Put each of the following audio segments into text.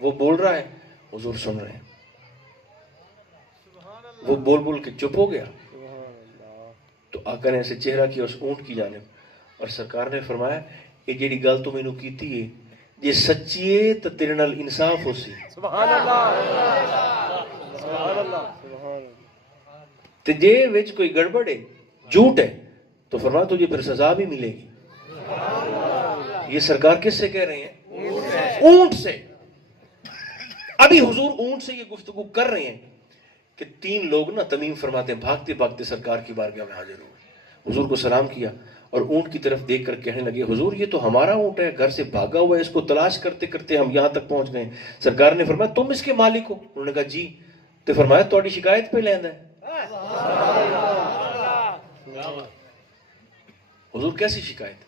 وہ بول رہا ہے، حضور سن رہے ہیں، وہ بول بول کے چپ ہو گیا. تو آقا نے ایسے چہرہ کیا اس اونٹ کی جانب اور سرکار نے فرمایا یہ جیڑی گل تو مینوں کیتی ہے جے سچی ہے تو تیرے نال انصاف ہو سی، سبحان اللہ سبحان اللہ تے جے وچ کوئی گڑبڑ ہے، جھوٹ ہے، تو فرمایا تجھے پھر سزا بھی ملے گی. یہ سرکار کس سے کہہ رہے ہیں؟ اونٹ سے. ابھی حضور اونٹ سے یہ گفتگو کر رہے ہیں کہ 3 لوگ نا تمیم فرماتے ہیں بھاگتے بھاگتے سرکار کی بارگاہ میں حاضر ہوئے، حضور کو سلام کیا اور اونٹ کی طرف دیکھ کر کہنے لگے حضور یہ تو ہمارا اونٹ ہے، گھر سے بھاگا ہوا ہے، اس کو تلاش کرتے کرتے ہم یہاں تک پہنچ گئے. سرکار نے فرمایا تم اس کے مالک ہو؟ انہوں نے کہا جی. تو فرمایا تہاڈی شکایت پہ لیندا ہے. حضور کیسی شکایت؟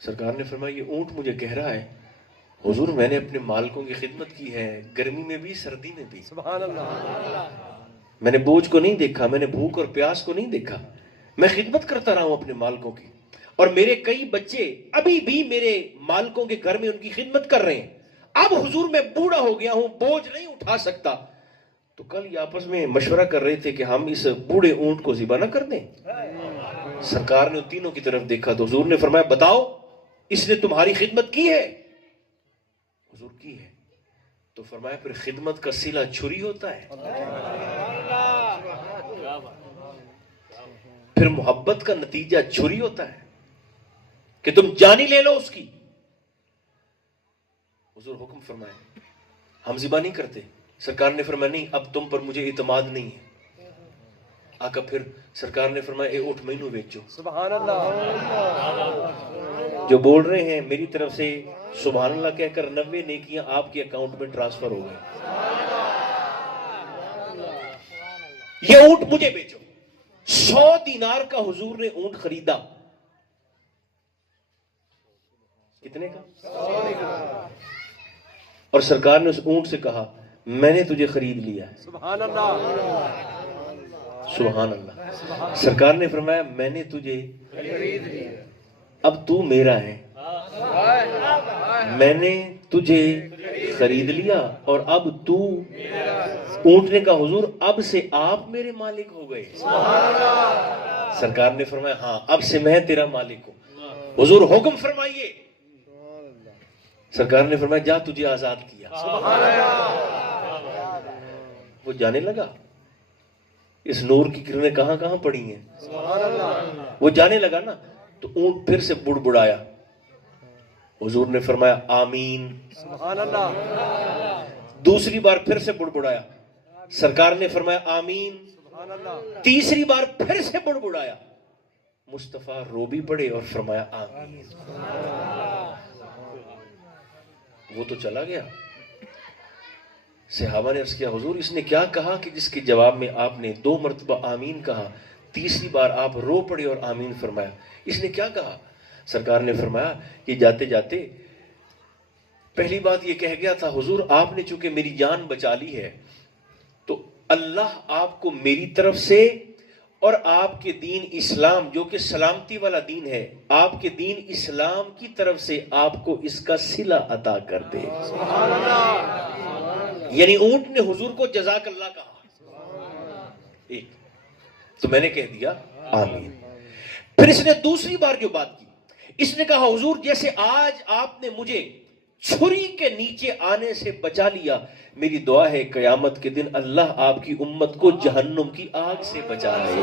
سرکار نے فرمایا یہ اونٹ مجھے کہہ رہا ہے حضور میں نے اپنے مالکوں کی خدمت کی ہے، گرمی میں بھی سردی میں بھی. سبحان اللہ میں نے بوجھ کو نہیں دیکھا، میں نے بھوک اور پیاس کو نہیں دیکھا، میں خدمت کرتا رہا ہوں اپنے مالکوں کی. اور میرے کئی بچے ابھی بھی میرے مالکوں کے گھر میں ان کی خدمت کر رہے ہیں. اب حضور میں بوڑھا ہو گیا ہوں، بوجھ نہیں اٹھا سکتا. تو کل یہ آپس میں مشورہ کر رہے تھے کہ ہم اس بوڑھے اونٹ کو ذبح نہ کر دیں. سرکار نے ان تینوں کی طرف دیکھا تو حضور نے فرمایا بتاؤ اس نے تمہاری خدمت کی ہے؟ حضور کی ہے. تو فرمایا پھر خدمت کا صلہ چھری ہوتا ہے؟ پھر محبت کا نتیجہ چھری ہوتا ہے کہ تم جانی لے لو اس کی. حضور حکم فرمائے ہم ذبح نہیں کرتے. سرکار نے فرمایا نہیں اب تم پر مجھے اعتماد نہیں ہے. آقا پھر سرکار نے فرمایا اے اٹھ مینوں بیچو. سبحان اللہ جو بول رہے ہیں میری طرف سے سبحان اللہ کہہ کر 90 نیکیاں آپ کے اکاؤنٹ میں ٹرانسفر ہو گئے. یہ اونٹ مجھے بیچو. 100 دینار کا حضور نے اونٹ خریدا. کتنے کا؟ اور سرکار نے اس اونٹ سے کہا میں نے تجھے خرید لیا ہے. سبحان اللہ سبحان اللہ. سرکار نے فرمایا میں نے تجھے خرید لیا، اب تو میرا ہے. میں نے تجھے خرید لیا اور اب تو. اونٹ نے کہا حضور اب سے آپ میرے مالک ہو گئے. سرکار نے فرمایا ہاں اب سے میں تیرا مالک ہوں. حضور حکم فرمائیے. سرکار نے فرمایا جا تجھے آزاد کیا. وہ جانے لگا. اس نور کی کرنیں کہاں کہاں پڑی ہیں. وہ جانے لگا نا تو اونٹ پھر سے بڑبڑایا. حضور نے فرمایا آمین. سبحان اللہ دوسری بار پھر سے بڑبڑایا. سرکار نے فرمایا آمین. تیسری بار پھر سے بڑبڑایا. مصطفیٰ رو بھی پڑے اور فرمایا آمین. وہ تو چلا گیا. صحابہ نے عرض کیا حضور اس نے کیا کہا کہ جس کے جواب میں آپ نے 2 مرتبہ آمین کہا، تیسری بار آپ رو پڑے اور آمین فرمایا، اس نے کیا کہا؟ سرکار نے فرمایا یہ جاتے جاتے پہلی بات یہ کہہ گیا تھا حضور آپ نے چونکہ میری جان بچا لی ہے تو اللہ آپ کو میری طرف سے اور آپ کے دین اسلام جو کہ سلامتی والا دین ہے، آپ کے دین اسلام کی طرف سے آپ کو اس کا صلہ عطا کر دے. سبحان اللہ یعنی اونٹ نے حضور کو جزاک اللہ کہا. ایک تو میں نے کہہ دیا آمین. پھر اس نے دوسری بار جو بات کی اس نے کہا حضور جیسے آج آپ نے مجھے چھری کے نیچے آنے سے بچا لیا، میری دعا ہے قیامت کے دن اللہ آپ کی امت کو جہنم کی آگ سے بچا لے.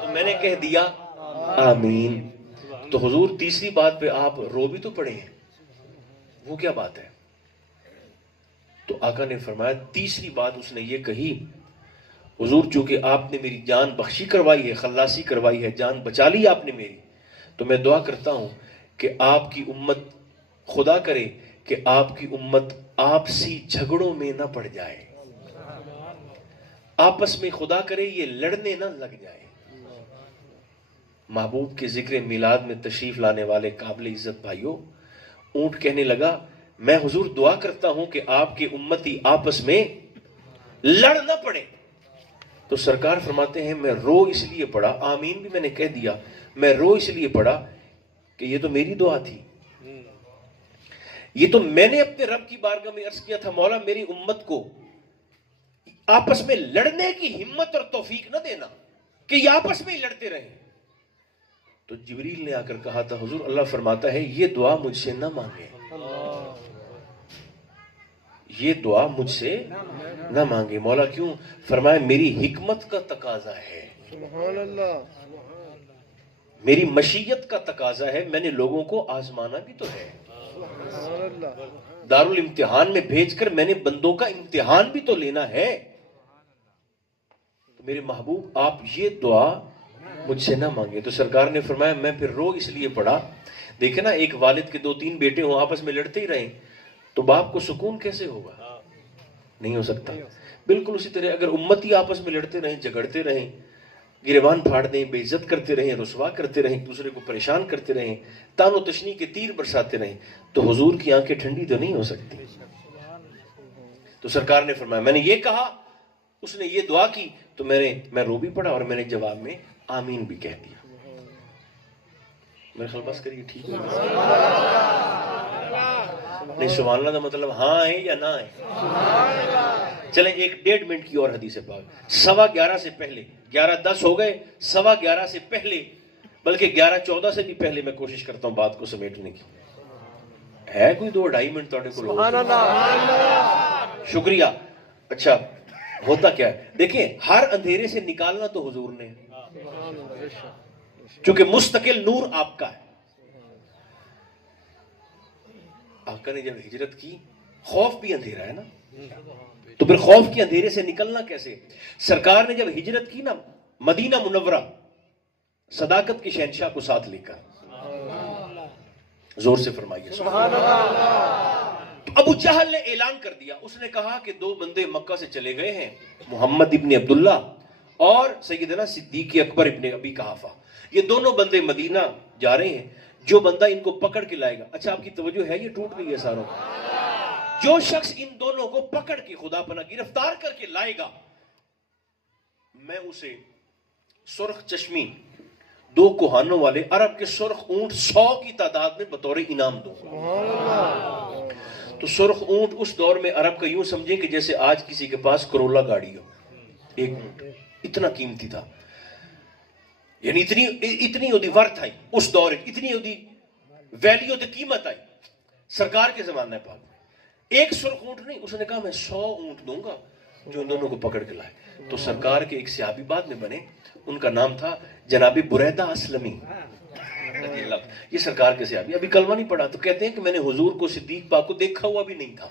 تو میں نے کہہ دیا آمین. تو حضور تیسری بات پہ آپ رو بھی تو پڑے ہیں. وہ کیا بات ہے؟ تو آقا نے فرمایا تیسری بات اس نے یہ کہی حضور چونکہ آپ نے میری جان بخشی کروائی ہے، خلاصی کروائی ہے، جان بچا لی آپ نے میری، تو میں دعا کرتا ہوں کہ آپ کی امت، خدا کرے کہ آپ کی امت آپسی جھگڑوں میں نہ پڑ جائے، آپس میں خدا کرے یہ لڑنے نہ لگ جائے. محبوب کے ذکر میلاد میں تشریف لانے والے قابل عزت بھائیوں، اونٹ کہنے لگا میں حضور دعا کرتا ہوں کہ آپ کے امتی آپس میں لڑ نہ پڑے. تو سرکار فرماتے ہیں میں رو اس لیے پڑا، آمین بھی میں نے کہہ دیا، میں رو اس لیے پڑا کہ یہ تو میری دعا تھی. یہ تو میں نے اپنے رب کی بارگاہ میں عرض کیا تھا، مولا میری امت کو آپس میں لڑنے کی ہمت اور توفیق نہ دینا کہ یہ آپس میں ہی لڑتے رہیں۔ تو جبریل نے آ کر کہا تھا، حضور اللہ فرماتا ہے یہ دعا مجھ سے نہ مانگے، یہ دعا مجھ سے نہ مانگے۔ مولا کیوں؟ فرمایا میری حکمت کا تقاضا ہے، سبحان اللہ، میری مشیت کا تقاضا ہے، میں نے لوگوں کو آزمانا بھی تو ہے، سبحان اللہ، دارالامتحان میں بھیج کر میں نے بندوں کا امتحان بھی تو لینا ہے۔ تو میرے محبوب آپ یہ دعا مجھ سے نہ مانگے۔ تو سرکار نے فرمایا میں پھر رو اس لیے پڑا، دیکھیں نا ایک والد کے 2-3 بیٹے ہوں آپس میں لڑتے ہی رہیں تو باپ کو سکون کیسے ہوگا؟ نہیں ہو سکتا۔ بالکل اسی طرح اگر امتی آپس میں لڑتے رہیں، جھگڑتے رہیں، گریبان پھاڑ دیں، بے عزت کرتے رہیں، رسوا کرتے رہیں، دوسرے کو پریشان کرتے رہیں، تان و تشنی کے تیر برساتے رہیں، تو حضور کی آنکھیں ٹھنڈی تو نہیں ہو سکتی۔ تو سرکار نے فرمایا میں نے یہ کہا، اس نے یہ دعا کی، تو میں رو بھی پڑا اور میں نے جواب میں آمین بھی کہہ دیا۔ میرے خیال بس کریے ٹھیک ہے نہیں؟ سبحان اللہ کا مطلب ہاں ہے یا نہ ہے؟ چلیں ایک 1.5 منٹ کی اور حدیث پاک، 11:15 سے پہلے، 11:10 ہو گئے، 11:15 سے پہلے، بلکہ 11:14 سے بھی پہلے میں کوشش کرتا ہوں بات کو سمیٹنے کی۔ ہے کوئی 2-2.5 منٹ توڑے کو؟ سبحان اللہ، شکریہ۔ اچھا ہوتا کیا ہے دیکھیں، ہر اندھیرے سے نکالنا تو حضور نے، چونکہ مستقل نور آپ کا ہے۔ آقا نے جب ہجرت کی، خوف بھی اندھیرا ہے نا، تو پھر خوف کے اندھیرے سے نکلنا کیسے؟ سرکار نے جب ہجرت کی نا مدینہ منورہ، صداقت کے شہنشاہ کو ساتھ لے کر، زور سے فرمائیے سبحان اللہ، تو ابو جہل نے اعلان کر دیا، اس نے کہا کہ 2 بندے مکہ سے چلے گئے ہیں، محمد ابن عبداللہ اور سیدنا صدیق اکبر ابن ابی قحافہ، یہ دونوں بندے مدینہ جا رہے ہیں، جو بندہ ان کو پکڑ کے لائے گا۔ اچھا آپ کی توجہ ہے، یہ ٹوٹ گئی ہے ساروں، جو شخص ان دونوں کو پکڑ کے خدا پناہ گرفتار کر کے لائے گا، میں اسے سرخ چشمی 2 کوہانوں والے عرب کے سرخ اونٹ 100 کی تعداد میں بطور انعام دوں گا۔ تو سرخ اونٹ اس دور میں عرب کا یوں سمجھیں کہ جیسے آج کسی کے پاس کرولا گاڑی ہو، ایک اونٹ اتنا قیمتی تھا، یعنی اتنی ادی ورتھ آئی اس دور، اتنی ادی ویلیو تے قیمت آئی سرکار کے زمانے پاک میں۔ ایک سرخ اونٹ نہیں، اس نے کہا میں 100 اونٹ دوں گا جو ان دونوں کو پکڑ کے لائے۔ تو سرکار کے ایک صحابی بعد میں بنے، ان کا نام تھا جناب بریدہ اسلمی رضی اللہ عنہ۔ یہ سرکار کے صحابی، ابھی کلمہ نہیں پڑھا، تو کہتے ہیں کہ میں نے حضور کو صدیق پاک کو دیکھا ہوا بھی نہیں تھا۔